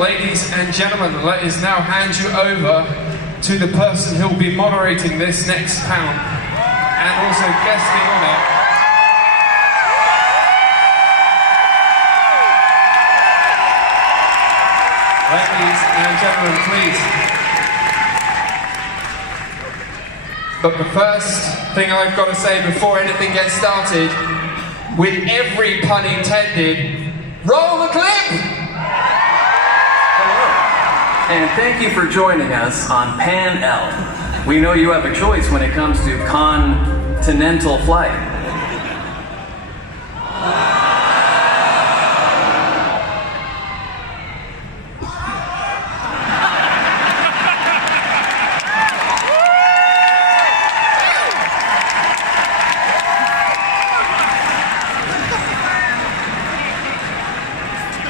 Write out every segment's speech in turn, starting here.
Ladies and gentlemen, let us now hand you over to the person who will be moderating this next panel and also guesting on it. Ladies and gentlemen, please. But the first thing I've got to say before anything gets started, with every pun intended, roll the clip! And thank you for joining us on Pan L. We know you have a choice when it comes to continental flight.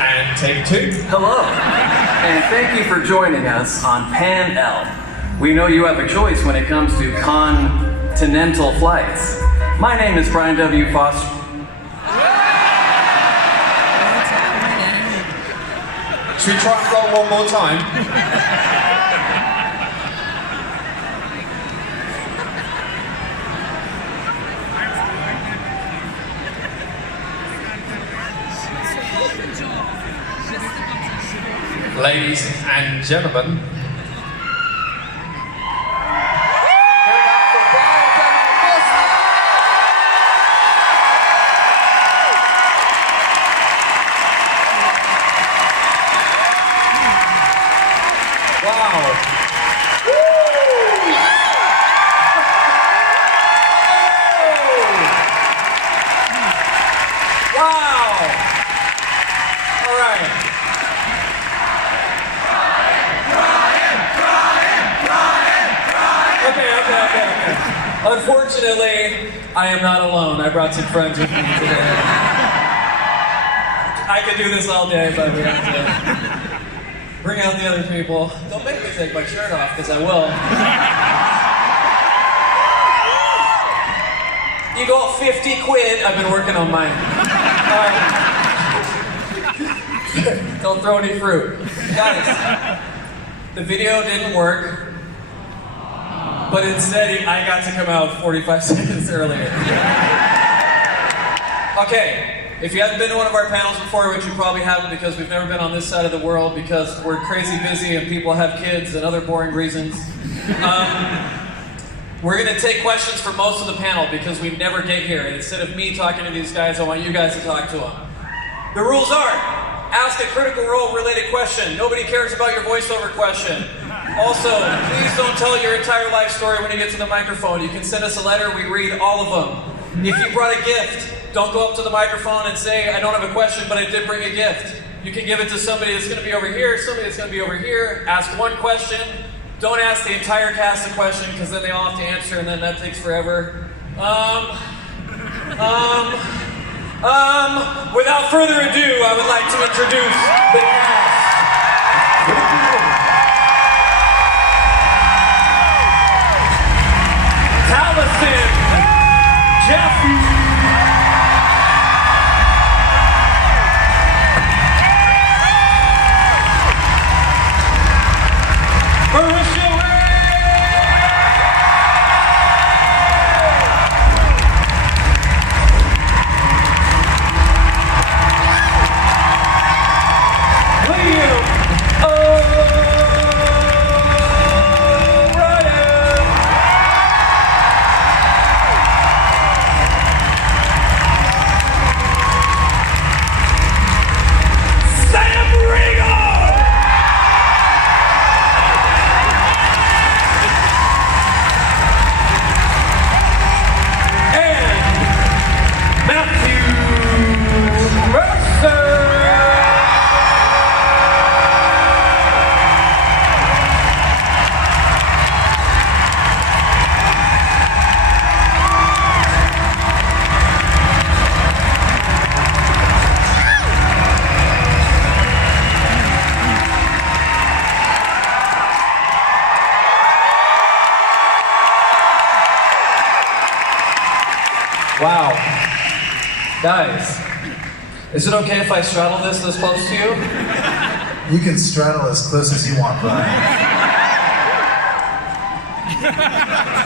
And take two. Hello. And thank you for joining us on Pan L. We know you have a choice when it comes to continental flights. My name is Brian W. Foster. Should we try and roll one more time? Ladies and gentlemen, unfortunately, I am not alone. I brought some friends with me today. I could do this all day, but we have to bring out the other people. Don't make me take my shirt off, because I will. You got 50 quid. I've been working on mine. Don't throw any fruit. Guys, the video didn't work. But instead, I got to come out 45 seconds earlier. Okay, if you haven't been to one of our panels before, which you probably haven't because we've never been on this side of the world because we're crazy busy and people have kids and other boring reasons, we're going to take questions from most of the panel because we never get here. And instead of me talking to these guys, I want you guys to talk to them. The rules are, ask a Critical Role related question. Nobody cares about your voiceover question. Also, please don't tell your entire life story when you get to the microphone. You can send us a letter, we read all of them. If you brought a gift, don't go up to the microphone and say, I don't have a question, but I did bring a gift. You can give it to somebody that's going to be over here, somebody that's going to be over here. Ask one question. Don't ask the entire cast a question, because then they all have to answer, and then that takes forever. Without further ado, I would like to introduce the cast. Allison, Jeffy, Marisha, Liam, wow. Guys, is it okay if I straddle this close to you? You can straddle as close as you want, Brian.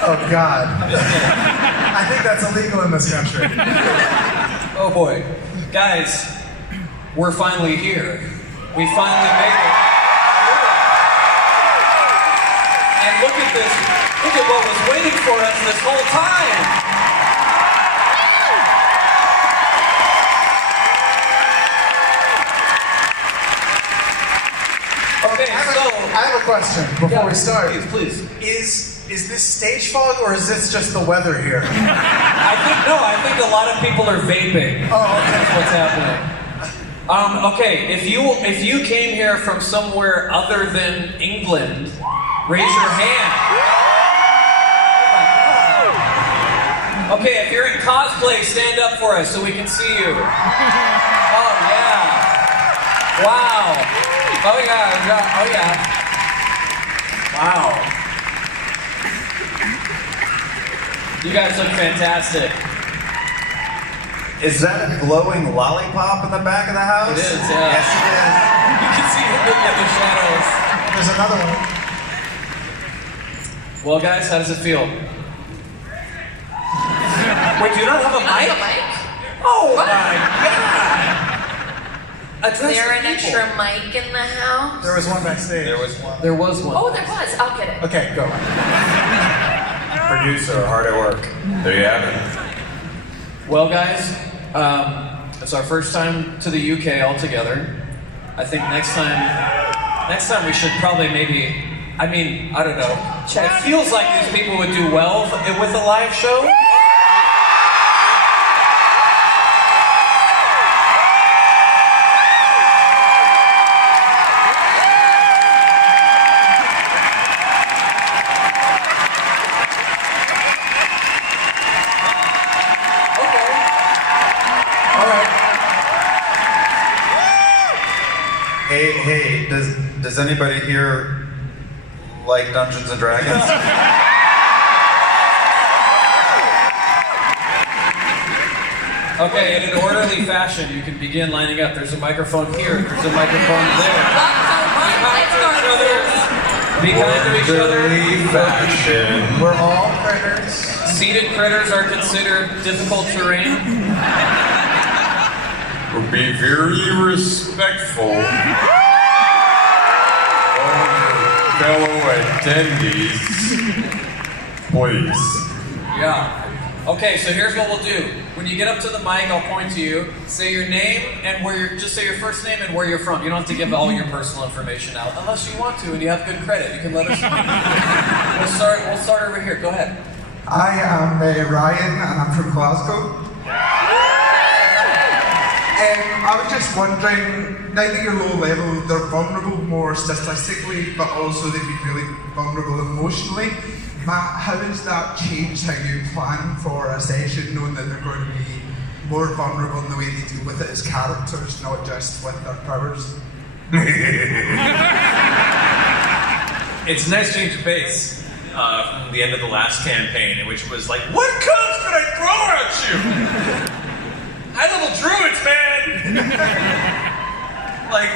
Oh, God. I think that's illegal in this country. Oh, boy. Guys, we're finally here. We finally made it. And look at this. Look at what was waiting for us this whole time. Okay, I have a question before we start. Please. Is this stage fog or is this just the weather here? I think a lot of people are vaping. Oh, okay. That's what's happening. Okay, if you came here from somewhere other than England, raise your hand. Okay, if you're in cosplay, stand up for us so we can see you. Oh yeah. Wow. Oh yeah. Oh yeah. Wow. You guys look fantastic. Is that a glowing lollipop in the back of the house? It is, yeah. Yes, You can see it in the shadows. There's another one. Well, guys, how does it feel? Wait, do you not have a mic? Oh my God! Is there an extra mic in the house? There was one backstage. There was one. There was one. Oh, there was. I'll get it. Okay, go. Producer, hard at work. There you have it. Well, guys, it's our first time to the UK all together. I think next time we should probably maybe. I mean, I don't know. It feels like these people would do well with a live show. Hey, does anybody here like Dungeons and Dragons? Okay, in an orderly fashion, you can begin lining up. There's a microphone here. There's a microphone there. Be kind to each other. Fashion. We're all critters. Seated critters are considered difficult terrain. Be very respectful of fellow attendees, please. Yeah. Okay, so here's what we'll do. When you get up to the mic, I'll point to you. Say your name and just say your first name and where you're from. You don't have to give all your personal information out unless you want to and you have good credit. You can let us know. We'll start over here. Go ahead. I am Ryan and I'm from Glasgow. I was just wondering, now that you're low level, they're vulnerable more statistically, but also they've been really vulnerable emotionally. Matt, how has that changed how you plan for a session, knowing that they're going to be more vulnerable in the way they deal with it as characters, not just with their powers? It's a nice change of pace from the end of the last campaign, in which it was like, what codes could I throw at you? High-level druids, man! like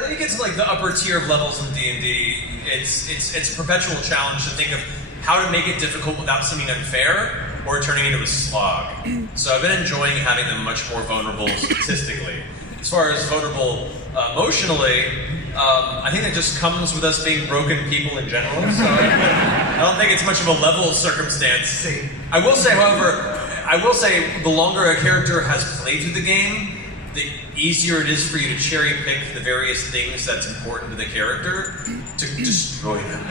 when you get to like the upper tier of levels in D&D, it's a perpetual challenge to think of how to make it difficult without seeming unfair or turning into a slog. So I've been enjoying having them much more vulnerable statistically. As far as vulnerable emotionally, I think that just comes with us being broken people in general. So I don't think it's much of a level circumstance. I will say, however, the longer a character has played through the game, the easier it is for you to cherry pick the various things that's important to the character to destroy them.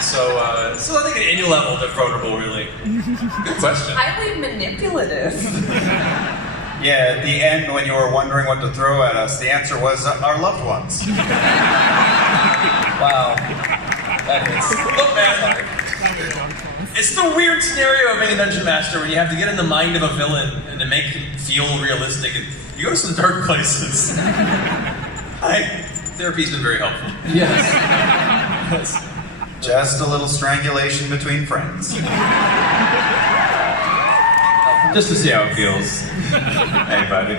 So I think at any level they're vulnerable, really. Good question. Highly manipulative. Yeah, at the end when you were wondering what to throw at us, the answer was our loved ones. Wow. That is. Look, man. It's the weird scenario of being a dungeon master when you have to get in the mind of a villain and to make him feel realistic, and you go to some dark places. Therapy's been very helpful. Yes. Just a little strangulation between friends. Just to see how it feels. Hey, buddy.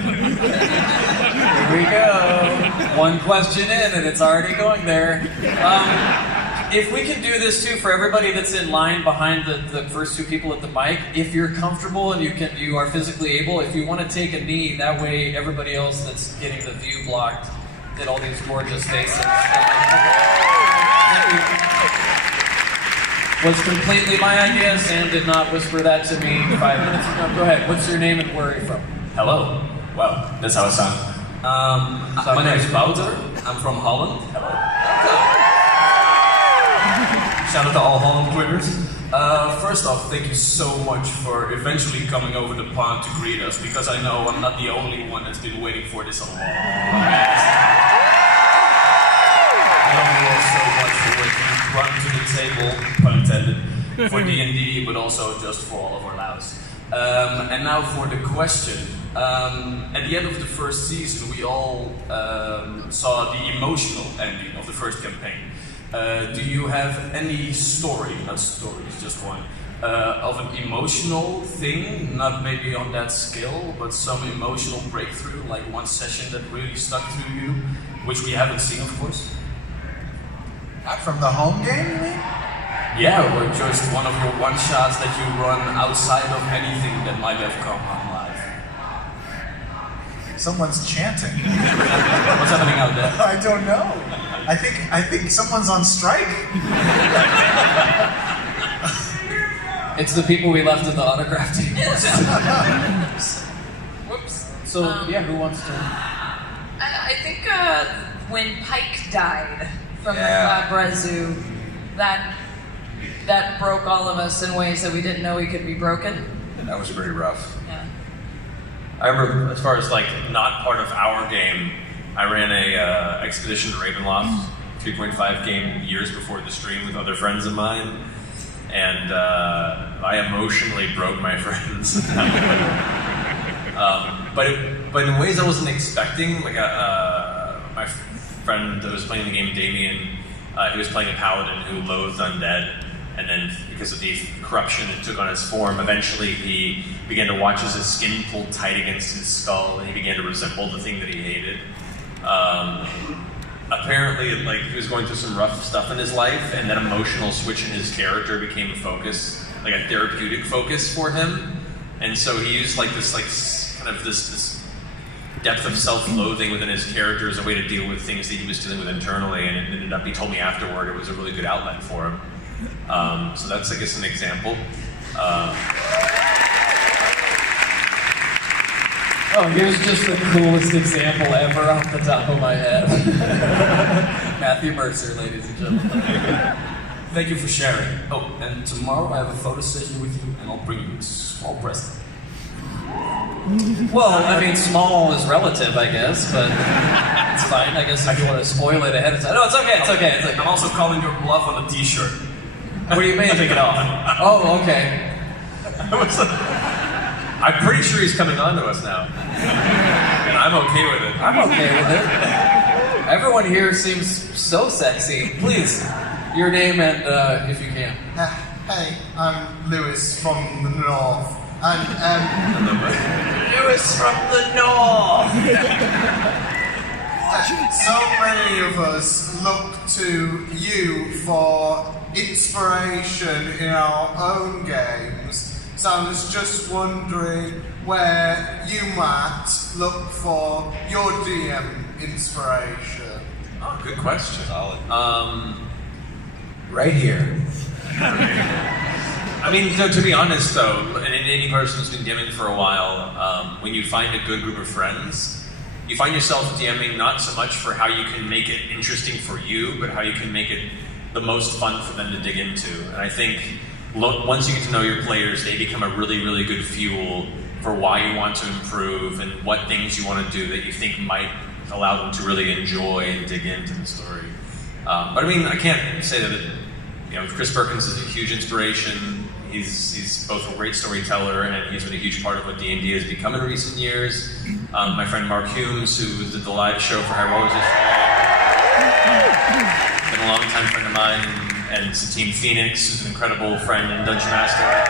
Here we go. One question in and it's already going there. If we can do this too for everybody that's in line behind the first two people at the mic, if you're comfortable and you are physically able, if you want to take a knee, that way everybody else that's getting the view blocked get all these gorgeous faces. Was completely my idea. Sam did not whisper that to me 5 minutes ago. Go ahead. What's your name and where are you from? Hello. Well, that's how I sound. My name is Wouter. I'm from Holland. Hello. Shout out to all Holland Twitters. First off, thank you so much for eventually coming over the pond to greet us, because I know I'm not the only one that's been waiting for this a long time. I love you all so much for working run to the table, pun intended, for D&D, but also just for all of our laughs. And now for the question. At the end of the first season, we all saw the emotional ending of the first campaign. Do you have any story, not stories, just one, of an emotional thing, not maybe on that scale, but some emotional breakthrough, like one session that really stuck to you, which we haven't seen, of course? From the home game, you mean? Yeah, or just one of your one-shots that you run outside of anything that might have come on live. Someone's chanting. What's happening out there? I don't know. I think someone's on strike. It's the people we left at the autograph table. Whoops. So, yeah, who wants to? I think when Pike died from the Yeah. Glabra Zoo, that broke all of us in ways that we didn't know we could be broken. That was pretty rough. Yeah. I remember, as far as like not part of our game, I ran a Expedition to Ravenloft 3.5 game years before the stream with other friends of mine, and I emotionally broke my friends. But in ways I wasn't expecting. Like my friend that was playing the game, Damien, he was playing a paladin who loathed undead. And then, because of the corruption it took on his form, eventually he began to watch as his skin pulled tight against his skull, and he began to resemble the thing that he hated. Apparently, like, he was going through some rough stuff in his life, and that emotional switch in his character became a focus, like a therapeutic focus for him. And so he used like this, kind of this depth of self-loathing within his character as a way to deal with things that he was dealing with internally, and it ended up, he told me afterward, it was a really good outlet for him. So that's, I guess, an example. Oh, here's just the coolest example ever off the top of my head. Matthew Mercer, ladies and gentlemen. Thank you for sharing. Oh, and tomorrow I have a photo session with you, and I'll bring you a small present. Well, I mean, small is relative, I guess, but it's fine. I guess if you want to spoil it ahead of time. No, it's okay, it's okay. It's like, I'm also calling your bluff on the t-shirt. what do you mean? Take it off. Oh, okay. I'm pretty sure he's coming on to us now. And I'm okay with it. I'm okay with it. Everyone here seems so sexy. Please, your name and if you can. Hey, I'm Lewis from the north. And, Lewis from the north. so many of us look to you for inspiration in our own games. So I was just wondering where you might look for your DM inspiration. Oh, good question. Right here. I mean, to be honest, though, and any person who's been DMing for a while, when you find a good group of friends, you find yourself DMing not so much for how you can make it interesting for you, but how you can make it the most fun for them to dig into. And I think once you get to know your players, they become a really, really good fuel for why you want to improve and what things you want to do that you think might allow them to really enjoy and dig into the story. But I mean, I can't say that, Chris Perkins is a huge inspiration. He's both a great storyteller, and he's been a huge part of what D&D has become in recent years. My friend Mark Humes, who did the live show for High Rollers this fall, been a long-time friend of mine, and Satine Phoenix, who's an incredible friend and Dungeon Master.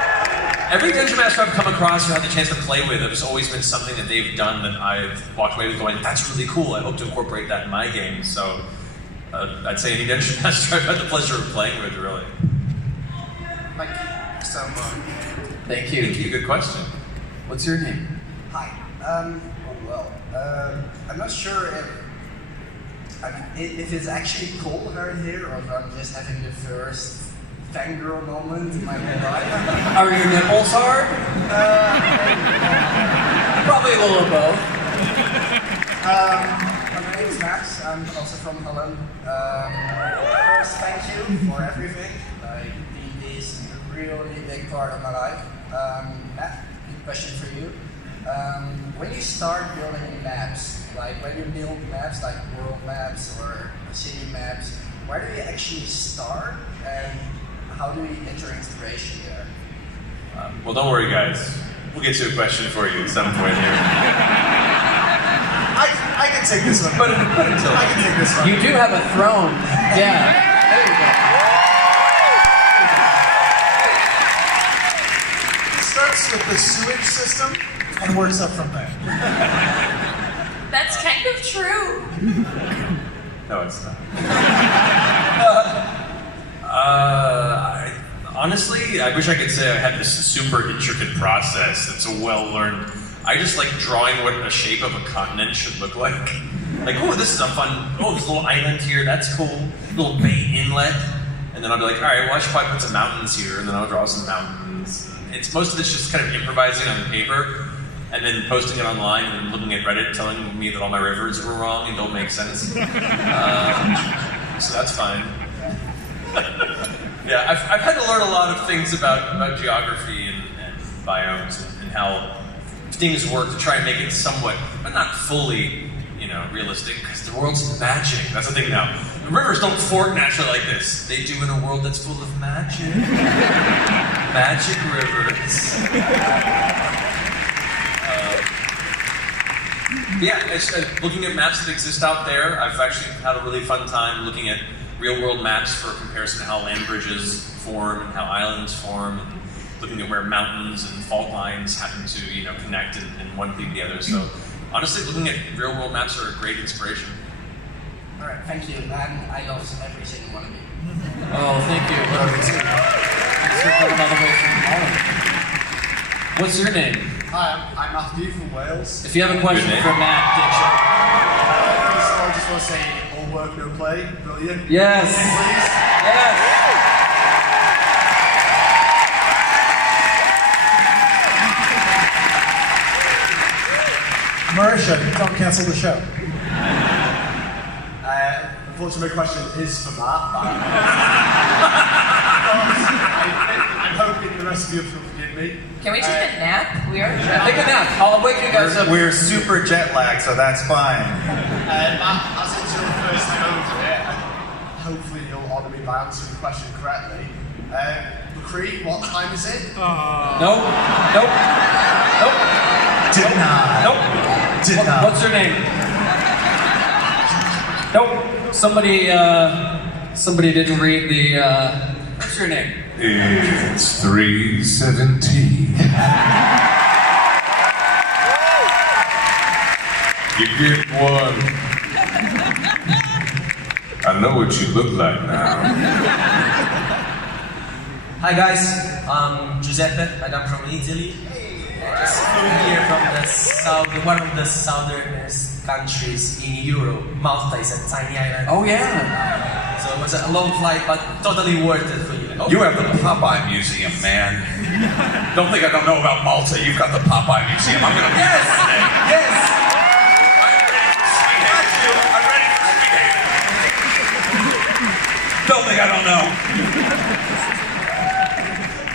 Every Dungeon Master I've come across or had the chance to play with, it's always been something that they've done that I've walked away with going, that's really cool, I hope to incorporate that in my game. So I'd say any Dungeon Master I've had the pleasure of playing with, really. Thank you so much. Thank you. Thank you, good question. What's your name? Hi. I'm not sure if it's actually cold around here or if I'm just having the first fangirl moment in my whole life. Are your nipples hard? Probably a little of both. My name is Max. I'm also from Holland. First, thank you for everything. Like, D&D is a really big part of my life. Matt, good question for you. When you start building maps, like when you build maps like world maps or city maps, where do you actually start and how do you get your inspiration there? Well, don't worry, guys. We'll get you a question for you at some point here. I can take this one. Put it until I can take this one. You do have a throne. Yeah. There you go. It starts with the sewage system and works up from there. That's kind of true. No, it's not. Honestly, I wish I could say I had this super intricate process that's well-learned. I just like drawing what a shape of a continent should look like. Like, oh, this is a fun, oh, there's a little island here, that's cool. Little bay inlet. And then I'll be like, all right, well, I should probably put some mountains here, and then I'll draw some mountains. Most of it's just kind of improvising on paper, and then posting it online and looking at Reddit telling me that all my rivers were wrong and don't make sense. So that's fine. Yeah, I've had to learn a lot of things about geography and biomes and how things work to try and make it somewhat, but not fully, realistic, because the world's magic. That's the thing now. The rivers don't fork naturally like this. They do in a world that's full of magic. Magic rivers. Looking at maps that exist out there, I've actually had a really fun time looking at real-world maps for comparison to how land bridges form and how islands form, and looking at where mountains and fault lines happen to, connect and one thing together. So, honestly, looking at real-world maps are a great inspiration. All right, thank you, and I love every single one of you. Oh, thank you. Thanks for coming all the way from Holland. What's your name? Hi, I'm Matthew from Wales. If you have a question for Matt, ditch First of all, I just want to say, all work, no play. Brilliant. Yes. Please. Yes. Marisha, don't cancel the show. Unfortunately, my question is for Matt. I'm hoping the rest of you will forgive me. Can we take a nap? We are. Take a nap. I'll wake you guys up. We're super jet lagged, so that's fine. Matt, as it's your first time over it, hopefully you'll honour me by answering the question correctly. McCree, what time is it? Nope. Denied. Nope. Denied. What's your name? Nope. Somebody didn't read the, what's your name? It's 3:17. You get one. I know what you look like now. Hi guys, I'm Giuseppe and I'm from Italy. I just flew here from the south, one of the southernest countries in Europe. Malta is a tiny island. Oh yeah. So it was a long flight, but totally worth it for you. You have the Popeye Museum, man. Don't think I don't know about Malta. You've got the Popeye Museum. I'm gonna be there one day. Yes! I'm ready for sweet Don't think I don't know.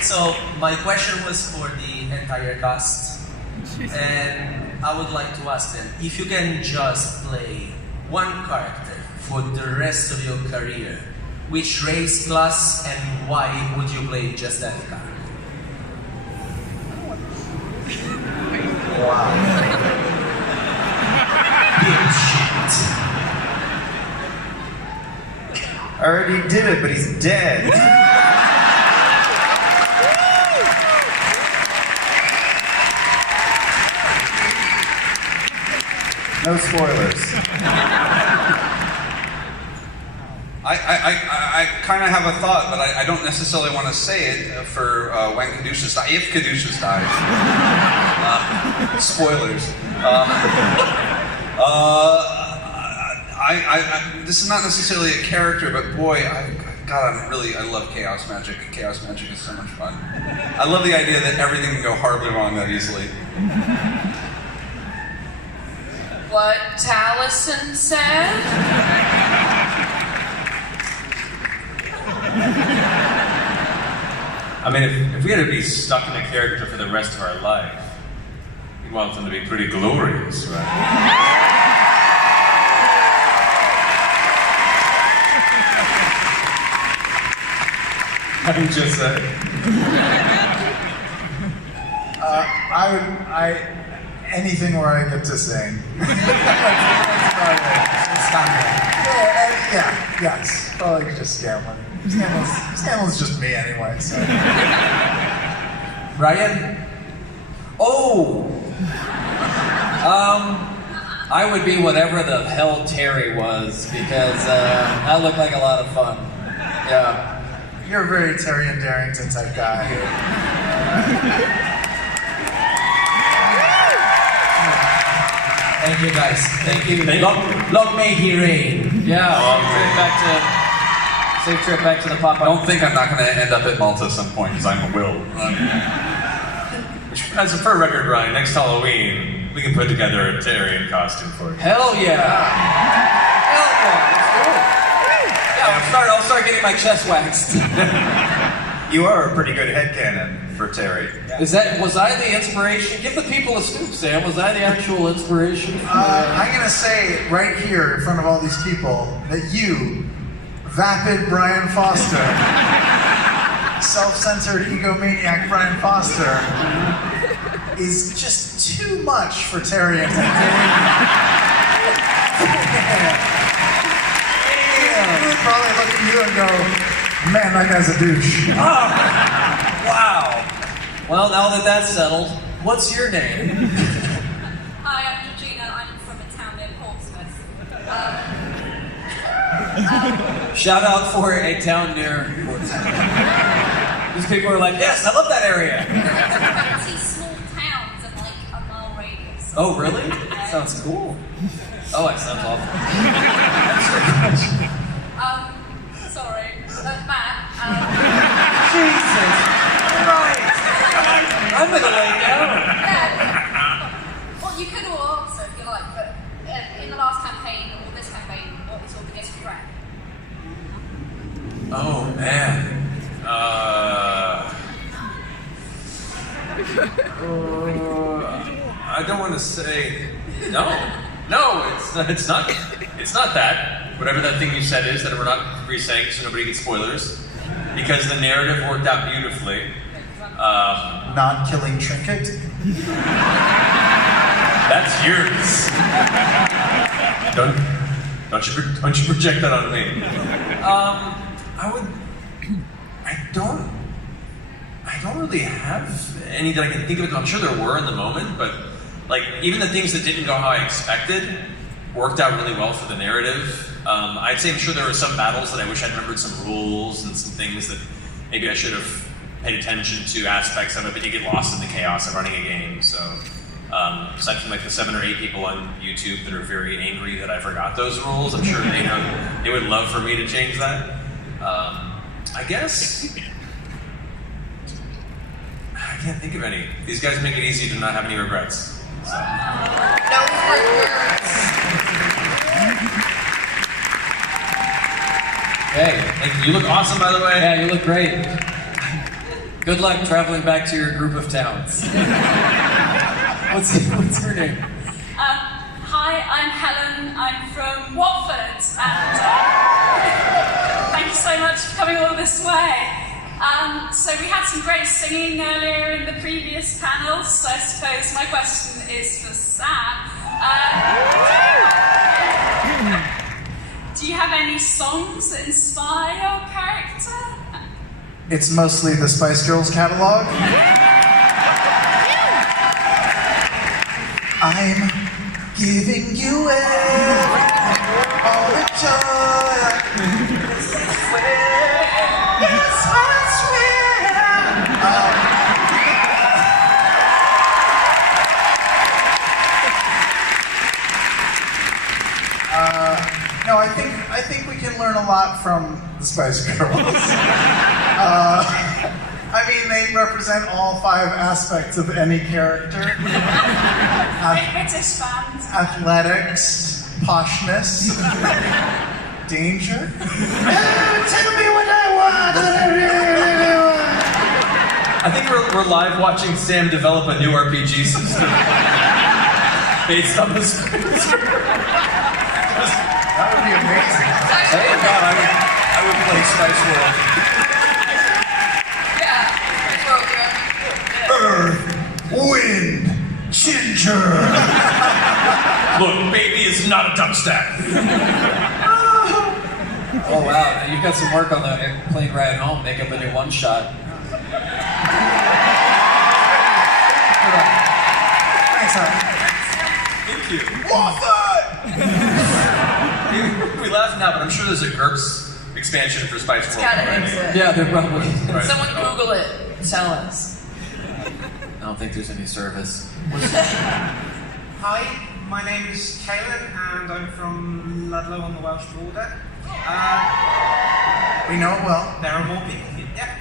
So my question was for the entire cast, and I would like to ask them, if you can just play one character for the rest of your career, which race, class, and why would you play just that character? Wow. Bullshit. I already did it, but he's dead. No spoilers. I kind of have a thought, but I don't necessarily want to say it for when Caduceus dies. If Caduceus dies. Spoilers. This is not necessarily a character, but boy, I love chaos magic. Chaos magic is so much fun. I love the idea that everything can go horribly wrong that easily. What Taliesin said? I mean, if we had to be stuck in a character for the rest of our life, we'd want them to be pretty glorious, right? I'm just saying. Anything where I get to sing. Yes. Probably just Scanlan. Scanlan's just me anyway, so. Ryan? Oh! I would be whatever the hell Terry was, because that looked like a lot of fun. Yeah. You're a very Terry and Darrington type guy. Thank you, guys. Thank you. Long may he reign. Yeah. Safe trip back to the Popeye. I don't think I'm not going to end up at Malta at some point, because I'm a will. As a for record, Ryan, next Halloween, we can put together a Tyrion costume for you. Hell yeah! Hell yeah! Let's go. Yeah, I'll start getting my chest waxed. You are a pretty good headcanon for Terry. Was I the inspiration? Give the people a scoop, Sam. Was I the actual inspiration? I'm gonna say right here in front of all these people that you, vapid Brian Foster, self-centered egomaniac Brian Foster, is just too much for Terry and He would probably look at you and go, man, that guy's a douche. Oh, wow. Well, now that that's settled, what's your name? Hi, I'm Georgina. I'm from a town near Portsmouth. Shout out for a town near Portsmouth. These people are like, yes, I love that area. 20 small towns in like a mile radius. Oh, really? Sounds cool. Oh, that sounds awful. Sorry. Matt. Jesus Christ. I'm gonna lay down. Well, you could all answer if you like, but in the last campaign, or this campaign, what was your biggest threat? Oh, man. I don't want to say no. No, it's not that. Whatever that thing you said is that we're not re-saying so nobody gets spoilers. Because the narrative worked out beautifully. Not killing Trinket? That's yours. Don't you project that on me. I don't really have any that I can think of. I'm sure there were in the moment, but like even the things that didn't go how I expected worked out really well for the narrative. I'd say I'm sure there were some battles that I wish I'd remembered some rules and some things that maybe I should have paid attention to aspects of it, but you get lost in the chaos of running a game. So aside from like the 7 or 8 people on YouTube that are very angry that I forgot those rules, I'm sure they would love for me to change that. I guess I can't think of any. These guys make it easy to not have any regrets. So. No regrets. Hey, thank you. You look awesome, by the way. Yeah, you look great. Good luck traveling back to your group of towns. What's your name? Hi, I'm Helen. I'm from Watford, and thank you so much for coming all this way. So we had some great singing earlier in the previous panels, so I suppose my question is for Sam. Do you have any songs that inspire your character? It's mostly the Spice Girls catalog. I'm giving you all the joy. Yes, I swear. No, I think we can learn a lot from the Spice Girls. I mean, they represent all 5 aspects of any character. British fans. Athletics, poshness, danger. Tell me what I want. I think we're live watching Sam develop a new RPG system based on the script. That would be amazing. Oh God, I would play Spice World. Earth, wind, ginger. Look, baby is not a dumpstack. Oh wow, you've got some work on the plane ride home. Make up a new one-shot. Thanks, Howard. Thank you. We laugh now, but I'm sure there's a GURPS expansion for Spice World. Gotta already. exist. Yeah, they're probably. Right. Someone Google it. Tell us. I don't think there's any service. Hi, my name is Caelan and I'm from Ludlow on the Welsh border. We know it well. There are more people. Yeah.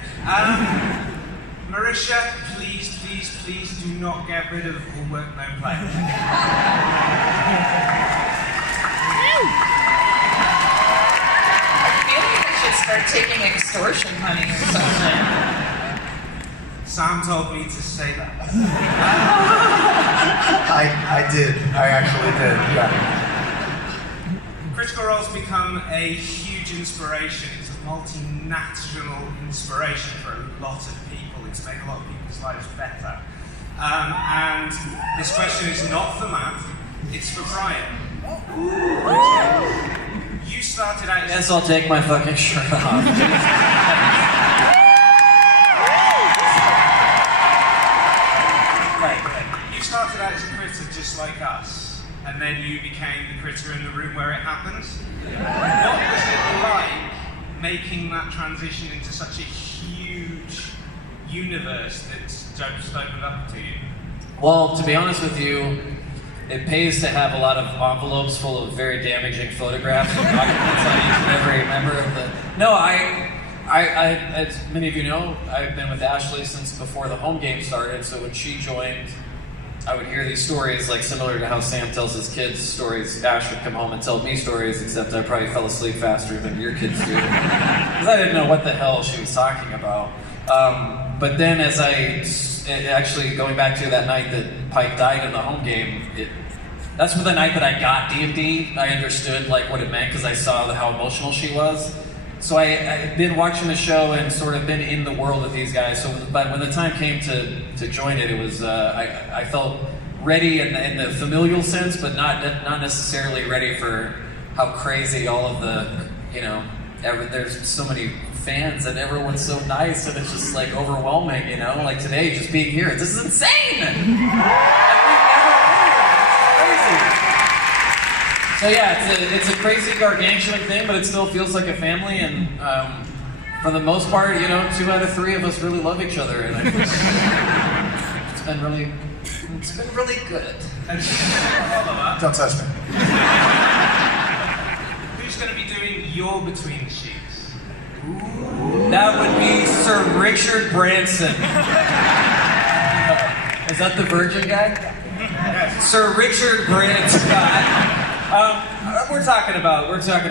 Marisha, please, please, please do not get rid of All Work No Play. I feel like I should start taking extortion money or something. Sam told me to say that. I did. I actually did. Yeah. Critical Role's become a huge inspiration. It's a multinational inspiration for a lot of people. It's made a lot of people's lives better. And this question is not for Matt, it's for Brian. You started out... Yes, I'll take my fucking shirt off. You started out as a critter just like us, and then you became the critter in the room where it happened. What was it like making that transition into such a huge universe that's just opened up to you? Well, to be honest with you, it pays to have a lot of envelopes full of very damaging photographs and documents on each and every member of the... No, as many of you know, I've been with Ashley since before the home game started, so when she joined, I would hear these stories, like similar to how Sam tells his kids stories. Ash would come home and tell me stories, except I probably fell asleep faster than your kids do. Because I didn't know what the hell she was talking about. But then as actually going back to that night that Pike died in the home game, that's the night that I got D&D. I understood like what it meant because I saw how emotional she was. So I'd been watching the show and sort of been in the world with these guys. But when the time came to join it, it was I felt ready in the familial sense, but not necessarily ready for how crazy all of the there's so many fans and everyone's so nice and it's just like overwhelming, like today just being here, this is insane. So yeah, it's a crazy gargantuan thing, but it still feels like a family, and for the most part, 2 out of 3 of us really love each other, and it's been really good. Don't touch me. Who's going to be doing your Between the Sheets? That would be Sir Richard Branson. Is that the Virgin guy? Yes. Sir Richard Branson. We're talking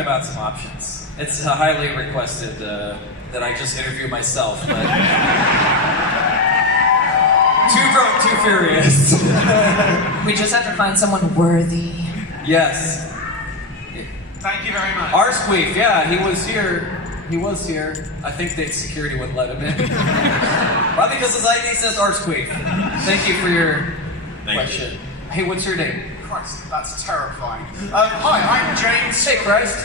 about some options. It's highly requested that I just interview myself, but too drunk, too furious. We just have to find someone worthy. Yes. Thank you very much. Arsqueef, yeah, he was here. I think the security wouldn't let him in. Probably because his ID says Arsqueef. Thank you for your question. Hey, what's your name? Christ, that's terrifying. Hi, I'm James. Hey, Christ.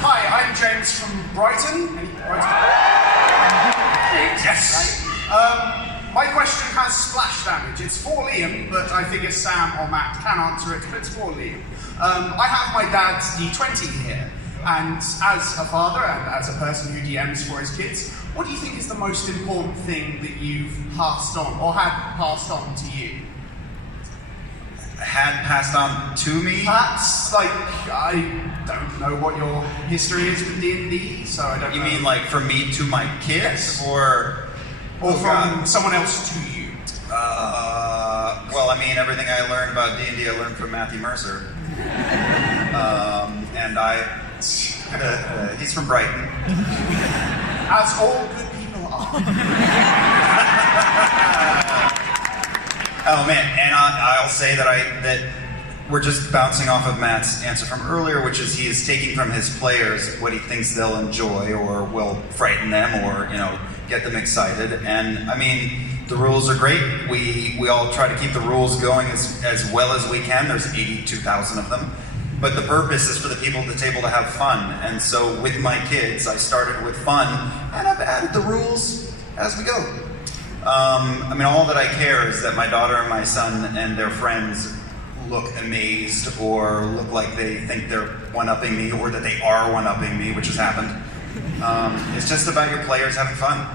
Hi, I'm James from Brighton. Yes. My question has splash damage. It's for Liam, but I figure Sam or Matt can answer it, but it's for Liam. I have my dad's D20 here, and as a father and as a person who DMs for his kids, what do you think is the most important thing that you've passed on, or had passed on to you? Had passed on to me? Perhaps, like, I don't know what your history is with D&D, so I don't know. You mean like from me to my kids? Yes. Or from someone else to you? Well, I mean, everything I learned about D&D, I learned from Matthew Mercer. And he's from Brighton. As all good people are. Oh man, and I'll say that we're just bouncing off of Matt's answer from earlier, which is he is taking from his players what he thinks they'll enjoy or will frighten them or, get them excited. And I mean, the rules are great. We all try to keep the rules going as well as we can. There's 82,000 of them. But the purpose is for the people at the table to have fun. And so with my kids, I started with fun, and I've added the rules as we go. I mean, all that I care is that my daughter and my son and their friends look amazed or look like they think they're one-upping me or that they are one-upping me, which has happened. It's just about your players having fun.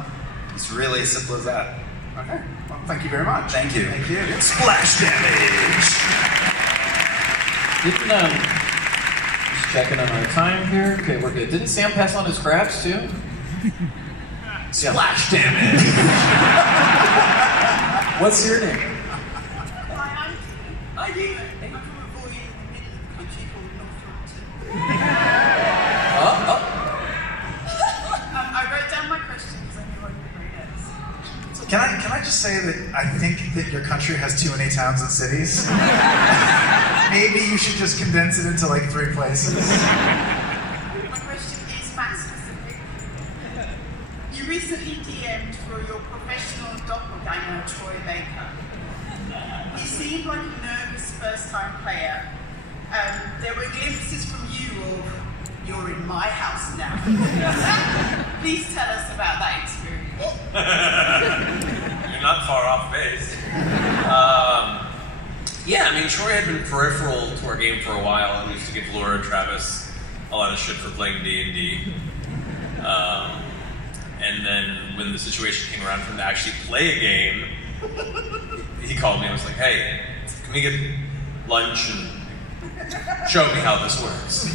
It's really as simple as that. Okay. Well, thank you very much. Thank you. Thank you. Splash damage! Just checking on our time here. Okay, we're good. Didn't Sam pass on his crafts too? Splash damage! What's your name? I do. I'm from a boy in the middle of the country called Northampton. I wrote down my questions and you won't agree it. Can I just say that I think that your country has too many towns and cities? Maybe you should just condense it into like 3 places. My question is math specific. You recently DM'd for your professional doppelganger, Troy Baker. He seemed like a nervous first-time player. There were glimpses from you of, you're in my house now. Please tell us about that experience. You're not far off base. Yeah, I mean, Troy had been peripheral to our game for a while and used to give Laura and Travis a lot of shit for playing D&D. And then when the situation came around for him to actually play a game, he called me and was like, hey, can we get lunch and show me how this works?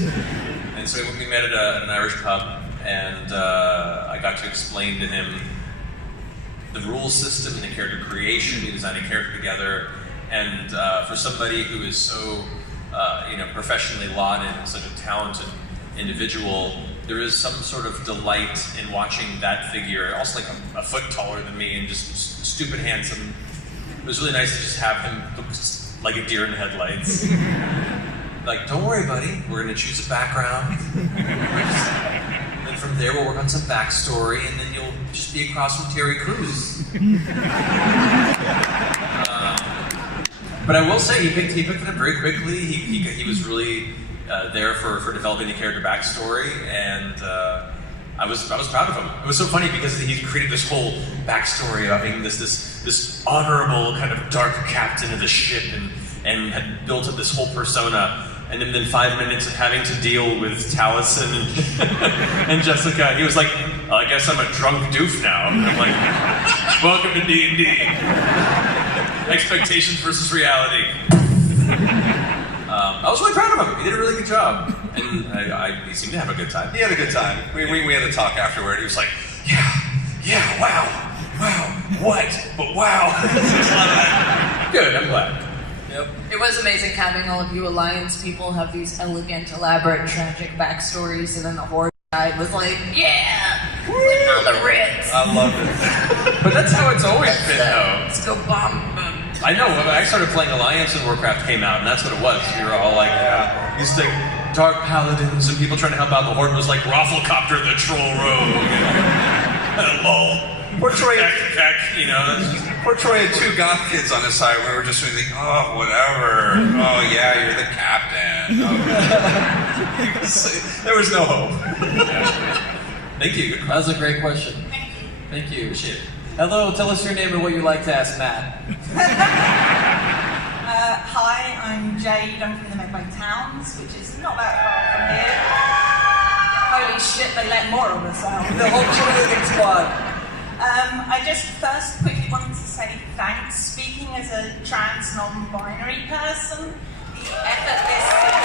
And so we met at an Irish pub, and I got to explain to him the rule system and the character creation. We designed a character together, and for somebody who is so professionally lauded and such a talented individual, there is some sort of delight in watching that figure, also like a foot taller than me and just stupid handsome. It was really nice to just have him look like a deer in headlights. Like, don't worry, buddy, we're gonna choose a background. And then from there we'll work on some backstory, and then you'll just be across from Terry Crews. But I will say he picked it up very quickly. He was really there for developing the character backstory, and I was proud of him. It was so funny because he created this whole backstory about being this honorable kind of dark captain of the ship, and had built up this whole persona. And then 5 minutes of having to deal with Taliesin and Jessica, he was like, oh, I guess I'm a drunk doof now. And I'm like, welcome to D&D. Expectations versus reality. I was really proud of him. He did a really good job. And he seemed to have a good time. He had a good time. We had a talk afterward. He was like, yeah, wow, what? But wow. Good, I'm glad. Yep. It was amazing having all of you Alliance people have these elegant, elaborate, tragic backstories, and then the Horde guy was like, yeah, putting on the Ritz. I love it. But that's how it's always been, though. Let's go bomb them. I know, when I started playing Alliance and Warcraft came out, and that's what it was. We were all like, these like dark paladins and people trying to help out. The Horde was like Rafflecopter the Troll Rogue. Lol. Poor Troy, Poor Troy had 2 goth kids on his side. We were just really like, oh, whatever. Oh, yeah, you're the captain. There was no hope. Thank you. That was a great question. Thank you. Appreciate it. Hello, tell us your name and what you'd like to ask Matt. Hi, I'm Jade. I'm from the Medway Towns, which is not that far from here. Holy shit, they let more of us out. The whole cheerleading squad. I just first quickly wanted to say thanks. Speaking as a trans non-binary person, the effort this season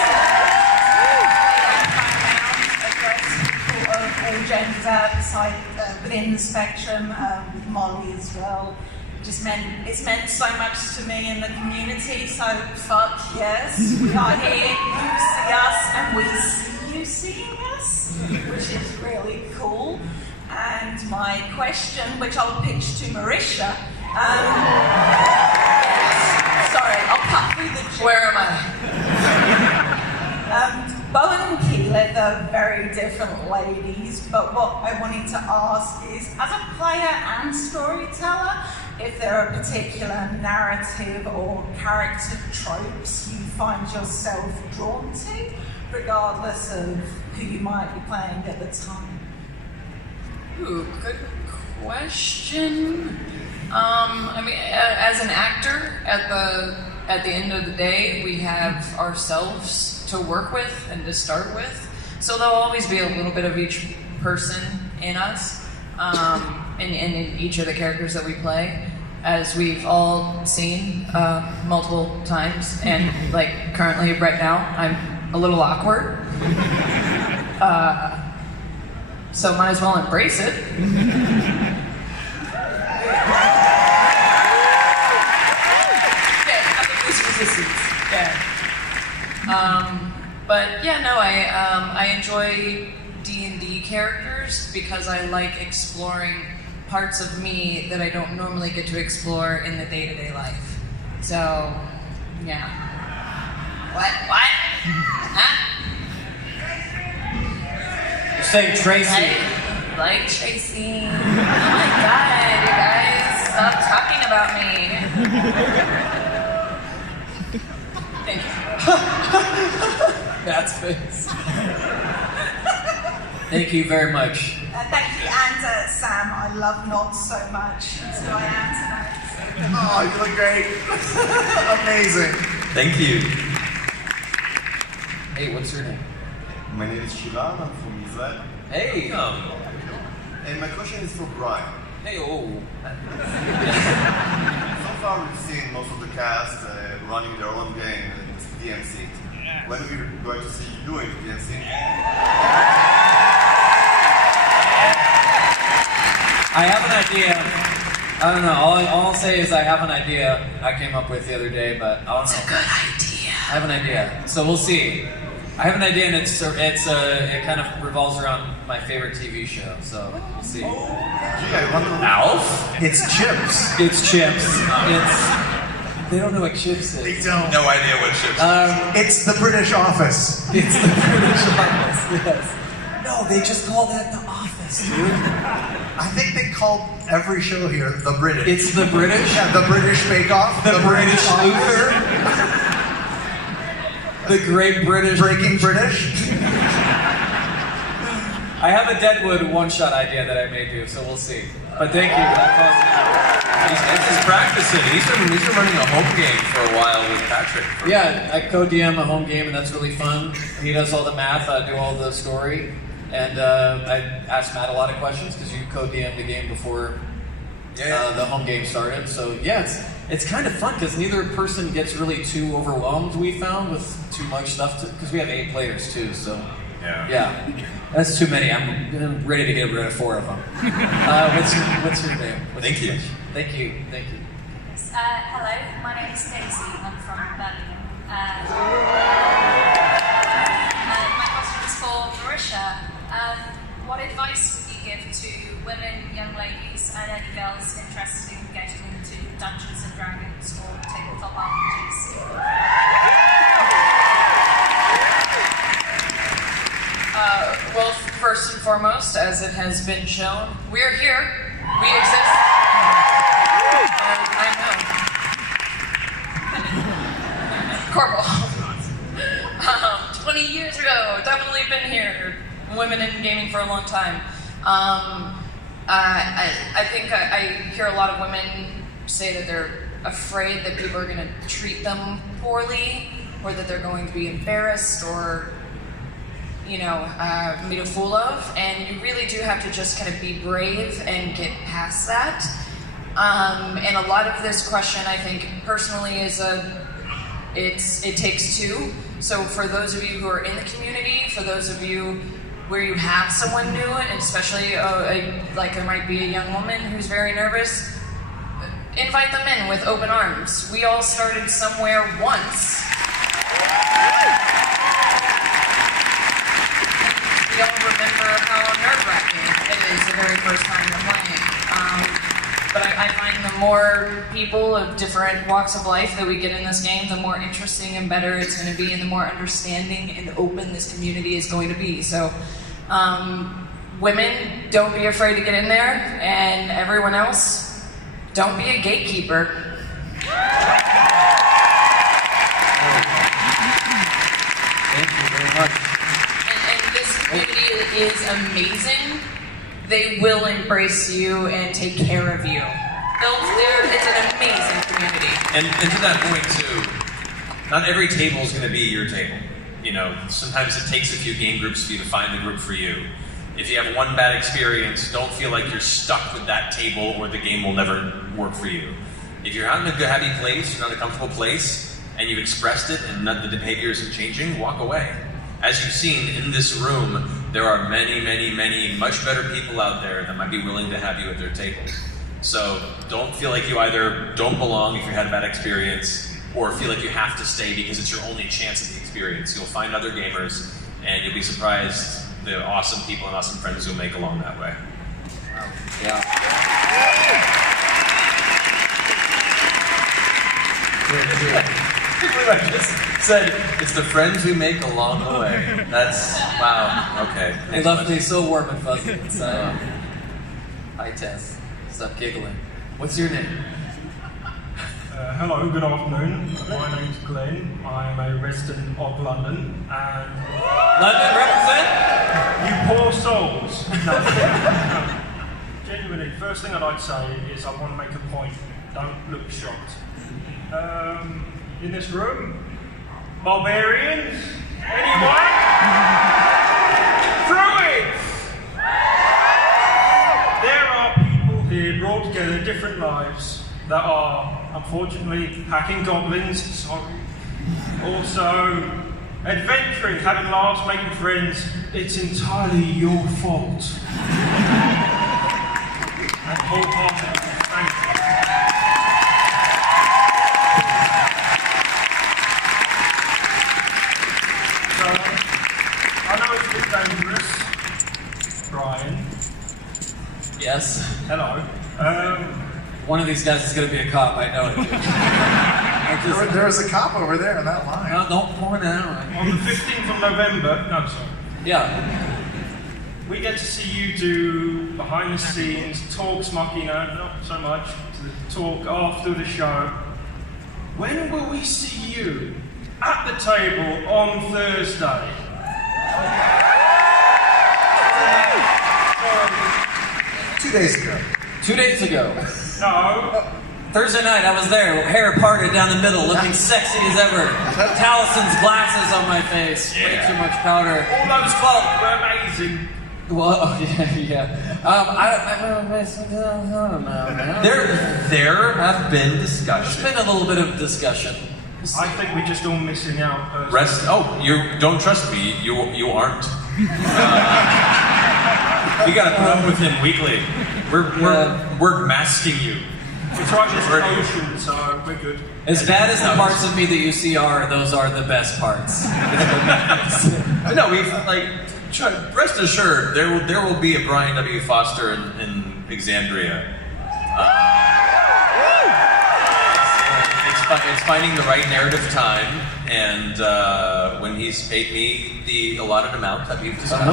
people of all genders outside within the spectrum, with Molly as well. It's meant so much to me and the community, so fuck yes. We are here, you see us, and we see you seeing us, which is really cool. And my question, which I'll pitch to Marisha, sorry, I'll cut through the... Where am I? Bowen and Keeler, they're very different ladies, but what I wanted to ask is, as a player and storyteller, if there are particular narrative or character tropes you find yourself drawn to, regardless of who you might be playing at the time. Ooh, good question. I mean, as an actor, at the end of the day, we have ourselves to work with and to start with. So there'll always be a little bit of each person in us, in each of the characters that we play, as we've all seen multiple times. And like currently, right now, I'm a little awkward. So might as well embrace it. But yeah, no, I enjoy D&D characters because I like exploring parts of me that I don't normally get to explore in the day-to-day life. So, yeah. What? Huh? You're saying Tracy. Like Tracy. Oh my god, you guys, stop talking about me. Thank you. That's face. Thank you very much. Thank you, and Sam, I love Knots so much. So I am tonight. Oh, you look great. Amazing. Thank you. Hey, what's your name? My name is Shivan, I'm from Israel. Hey. And my question is for Brian. Hey, oh. So far we've seen most of the cast running their own game in DMC. When are we going to see you doing DMC? I have an idea. I don't know. All I'll say is I have an idea I came up with the other day, but I don't know. It's a good idea. I have an idea, so we'll see. I have an idea, and it kind of revolves around my favorite TV show. So we'll see. Alf? It's Chips. It's Chips. They don't know what Chips is. They don't. No idea what Chips is. It's the British Office. It's the British Office. Yes. No, they just call that the Office, dude. I think they called every show here the British. It's the British? Yeah, the British Bake Off. The British Luther. The Great British. Breaking British. I have a Deadwood one-shot idea that I may do, so we'll see. But thank you. He's practicing. He's been running a home game for a while with Patrick. Yeah, I co-DM a home game, and that's really fun. He does all the math, I do all the story. And I asked Matt a lot of questions because you co-DM'd the game before the home game started. So yeah, it's kind of fun because neither person gets really too overwhelmed, we found, with too much stuff. Because we have 8 players too, so yeah. That's too many. I'm ready to get rid of 4 of them. What's your name? Thank you. Thank you. Yes, hello, my name is Daisy. I'm from Birmingham. My question is for Marisha. What advice would you give to women, young ladies, and any girls interested in getting into Dungeons and Dragons or tabletop RPGs? Well, first and foremost, as it has been shown, we're here. We exist. I know. Corporal. 20 years ago, definitely been here. Women in gaming for a long time. I think I hear a lot of women say that they're afraid that people are going to treat them poorly, or that they're going to be embarrassed or, made a fool of. And you really do have to just kind of be brave and get past that. And a lot of this question, I think, personally, it takes two. So for those of you who are in the community, for those of you where you have someone new, and especially like there might be a young woman who's very nervous, invite them in with open arms. We all started somewhere once. We all remember how nerve-wracking it is the very first time you're playing. But I find the more people of different walks of life that we get in this game, the more interesting and better it's going to be, and the more understanding and open this community is going to be. So, women, don't be afraid to get in there, and everyone else, don't be a gatekeeper. Thank you very much. And this community is amazing. They will embrace you and take care of you. It's an amazing community. And to that point too, not every table is going to be your table. Sometimes it takes a few game groups for you to find the group for you. If you have one bad experience, don't feel like you're stuck with that table or the game will never work for you. If you're not in a good, happy place, you're not in a comfortable place, and you've expressed it and the behavior isn't changing, walk away. As you've seen in this room, there are many, many, many much better people out there that might be willing to have you at their table. So don't feel like you either don't belong if you had a bad experience, or feel like you have to stay because it's your only chance at the experience. You'll find other gamers, and you'll be surprised the awesome people and awesome friends you'll make along that way. Yeah. I just said, it's the friends we make along the way. That's, wow, okay. It left me so warm and fuzzy inside. Hi, Tess. Stop giggling. What's your name? Hello, good afternoon. My name's Glenn. I'm a resident of London, and... London, represent? You poor souls. No. Genuinely, first thing I'd like to say is I want to make a point. Don't look shocked. In this room, barbarians? Anyone? Druids! There are people here brought together different lives that are, unfortunately, hacking goblins, sorry. Also, adventuring, having laughs, making friends. It's entirely your fault. And wholeheartedly, thank you. So, I know it's a bit dangerous. Brian. Yes? Hello. One of these guys is going to be a cop, I know it. There was a cop over there in that line. No, don't point it out. On the 15th of November, no, sorry. Yeah. We get to see you do behind the scenes, talks machina, not so much, to talk after the show. When will we see you at the table on Thursday? 2 days ago. 2 days ago. No. Thursday night, I was there, hair parted down the middle, looking sexy as ever. Talison's glasses on my face, way too much powder. All those clothes were amazing. Well, oh, yeah. I don't know, man. There have been discussions. There's been a little bit of discussion. I think we're just all missing out. You don't trust me. You aren't. You gotta put up with him weekly. We're masking you. We tried this potion, so we're good. As bad as the parts of me that you see are, those are the best parts. No, we've rest assured there will be a Brian W. Foster in Exandria. It's finding the right narrative time, and when he's paid me the allotted amount that we've discussed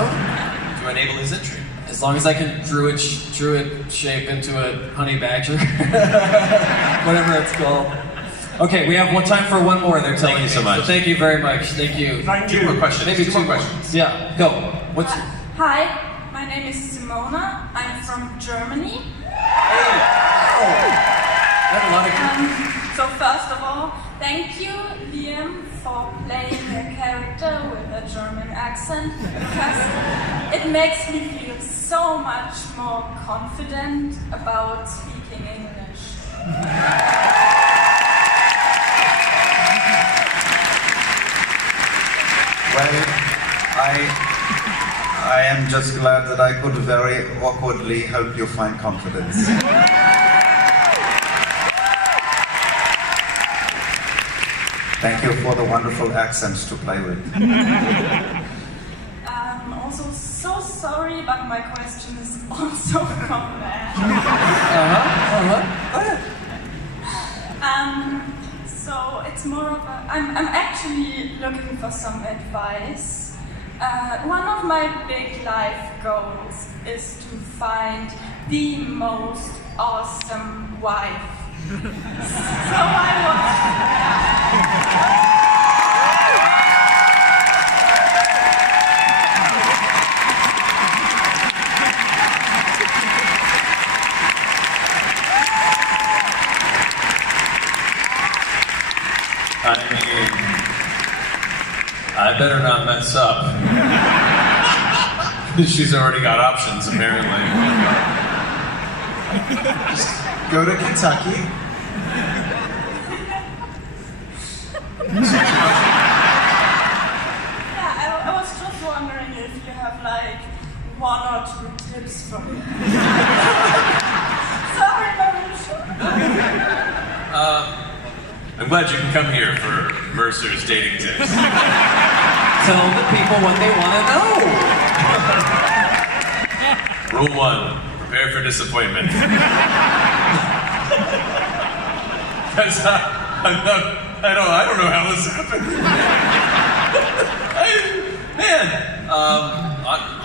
to enable his entry. As long as I can druid shape into a honey badger, whatever it's called. Okay, we have time for one more. They're telling me. Thank you so much. So thank you very much. Thank you. Thank you. Two more questions. Maybe two more questions. Yeah, go. What's Hi, my name is Simona. I'm from Germany. So first of all, thank you, Liam, for playing a character with a German accent, because it makes me feel so much more confident about speaking English. Well, I am just glad that I could very awkwardly help you find confidence. Thank you for the wonderful accents to play with. I'm also so sorry, but my question is also from there. So it's more of a... I'm actually looking for some advice. One of my big life goals is to find the most awesome wife. So I I better not mess up. She's already got options, apparently. Just go to Kentucky. Yeah, I was just wondering if you have like 1 or 2 tips for me. Sorry, I'm glad you can come here for Mercer's dating tips. Tell the people what they want to know. Rule 1, prepare for disappointment. Because I don't know how this happened.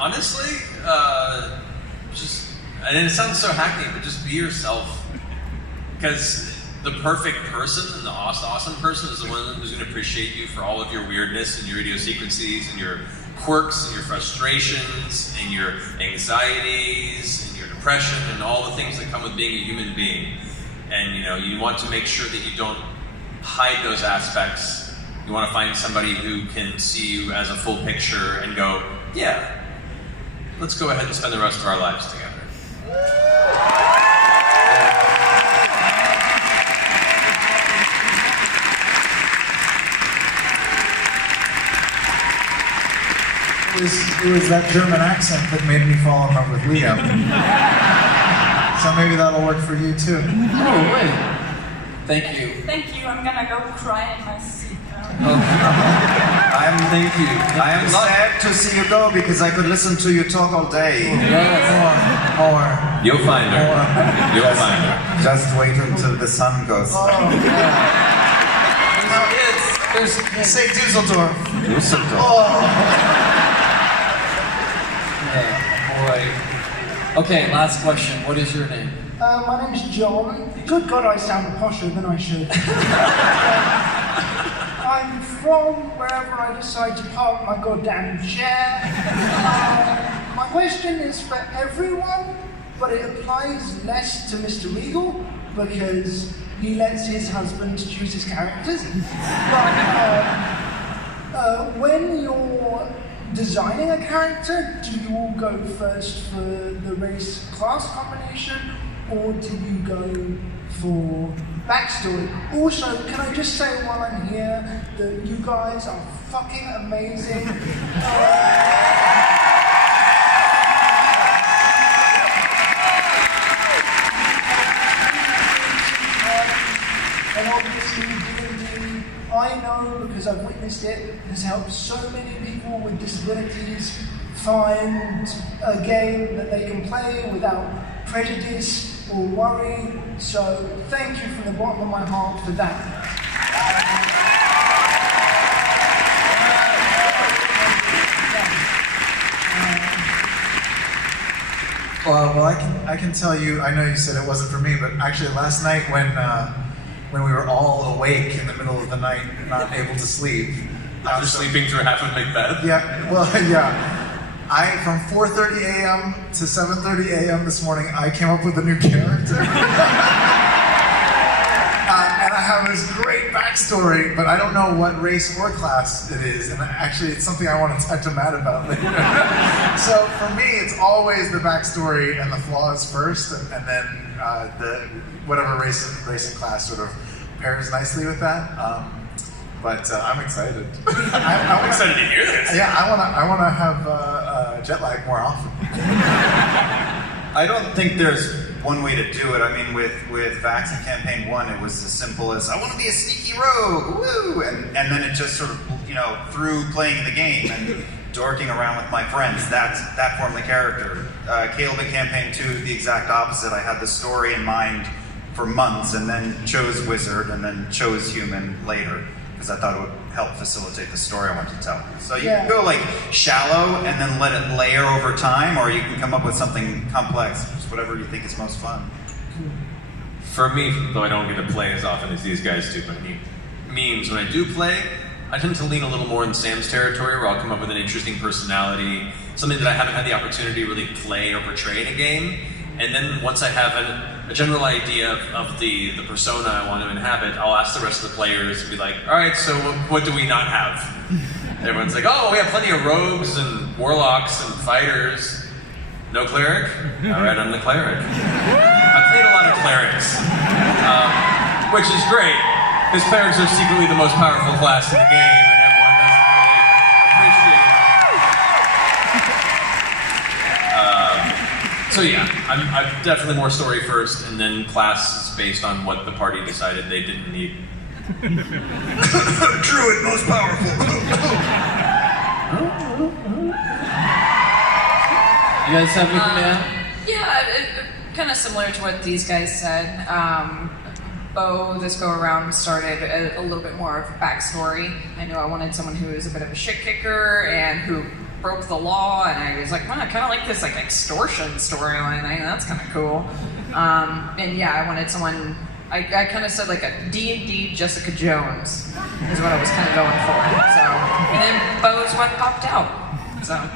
Honestly, just, and it sounds so hackneyed, but just be yourself. Because the perfect person and the awesome person is the one who's going to appreciate you for all of your weirdness and your idiosyncrasies and your quirks and your frustrations and your anxieties and your depression and all the things that come with being a human being. And you want to make sure that you don't hide those aspects. You want to find somebody who can see you as a full picture and go, yeah, let's go ahead and spend the rest of our lives together. It was that German accent that made me fall in love with Liam. So maybe that'll work for you too. Oh, wait. Thank you. Thank you. I'm gonna go cry in my seat now. Thank you. I am sad to see you go because I could listen to you talk all day. Or you'll find her. You'll find her. Just wait until the sun goes. Say Dusseldorf. Boy. Okay, last question. What is your name? My name's John. Good God, I sound posher than I should. I'm from wherever I decide to park my goddamn chair. My question is for everyone, but it applies less to Mr. Regal because he lets his husband choose his characters. But when you're designing a character, do you all go first for the race-class combination, or do you go for backstory? Also, can I just say while I'm here that you guys are fucking amazing. And obviously, D&D, I know because I've witnessed it, has helped so many people with disabilities find a game that they can play without prejudice or worry. So thank you from the bottom of my heart for that. Well, I can tell you. I know you said it wasn't for me, but actually last night when we were all awake in the middle of the night, not able to sleep, after sleeping through half of Macbeth. Yeah. Well, yeah. From 4:30 a.m. to 7:30 a.m. this morning, I came up with a new character. And I have this great backstory, but I don't know what race or class it is. And actually, it's something I want to talk to Matt about later. So for me, it's always the backstory and the flaws first, and then the whatever race and class sort of pairs nicely with that. But I'm excited. I'm excited to hear this. Yeah, I want to have jet lag more often. I don't think there's one way to do it. I mean, with Vax and Campaign 1, it was as simple as, I want to be a sneaky rogue, woo! And then it just sort of, through playing the game and dorking around with my friends, that formed the character. Caleb in Campaign 2, the exact opposite. I had the story in mind for months, and then chose Wizard, and then chose Human later, because I thought it would help facilitate the story I wanted to tell. So you can go shallow and then let it layer over time, or you can come up with something complex, just whatever you think is most fun. For me, though I don't get to play as often as these guys do, but memes, when I do play, I tend to lean a little more in Sam's territory, where I'll come up with an interesting personality, something that I haven't had the opportunity to really play or portray in a game. And then once I have a general idea of the persona I want to inhabit, I'll ask the rest of the players and be like, all right, so what do we not have? Everyone's like, oh, we have plenty of rogues and warlocks and fighters. No cleric? All right, I'm the cleric. I've played a lot of clerics, which is great, because clerics are secretly the most powerful class in the game, and everyone doesn't really appreciate it. So yeah, I'm definitely more story first, and then class is based on what the party decided they didn't need. Druid, most powerful. You guys have anything to add? Yeah, kind of similar to what these guys said. Bo, this go around, started a little bit more of a backstory. I knew I wanted someone who was a bit of a shit kicker and who broke the law, and I was like, man, I kind of like this extortion storyline. That's kind of cool. And yeah, I wanted someone. I kind of said a D&D Jessica Jones is what I was kind of going for. So, and then Bo's what popped out. So.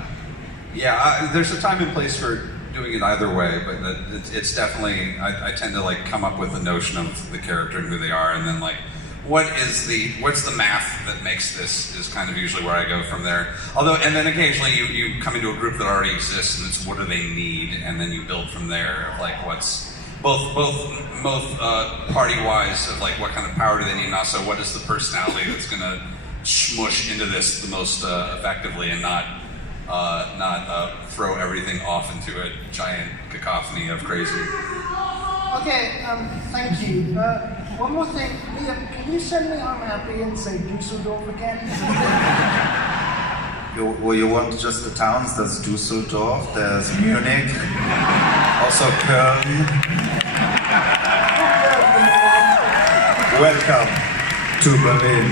Yeah, there's a time and place for doing it either way, but it's definitely, I tend to come up with the notion of the character and who they are, and then what's the math that makes this is kind of usually where I go from there. Although, and then occasionally you come into a group that already exists, and it's what do they need, and then you build from there of what's both party-wise of what kind of power do they need, and also what is the personality that's going to smush into this the most effectively, and not throw everything off into a giant cacophony of crazy. Okay, thank you. One more thing, Liam, can you send me I'm happy and say Dusseldorf again? You want just the towns? There's Dusseldorf, there's Munich, also Köln. Welcome to Berlin.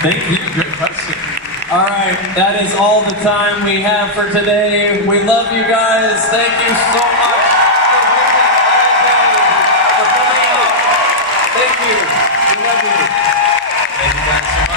Thank you. Great question. All right, that is all the time we have for today. We love you guys. Thank you so much for coming out. Thank you. We love you. Thank you guys so much.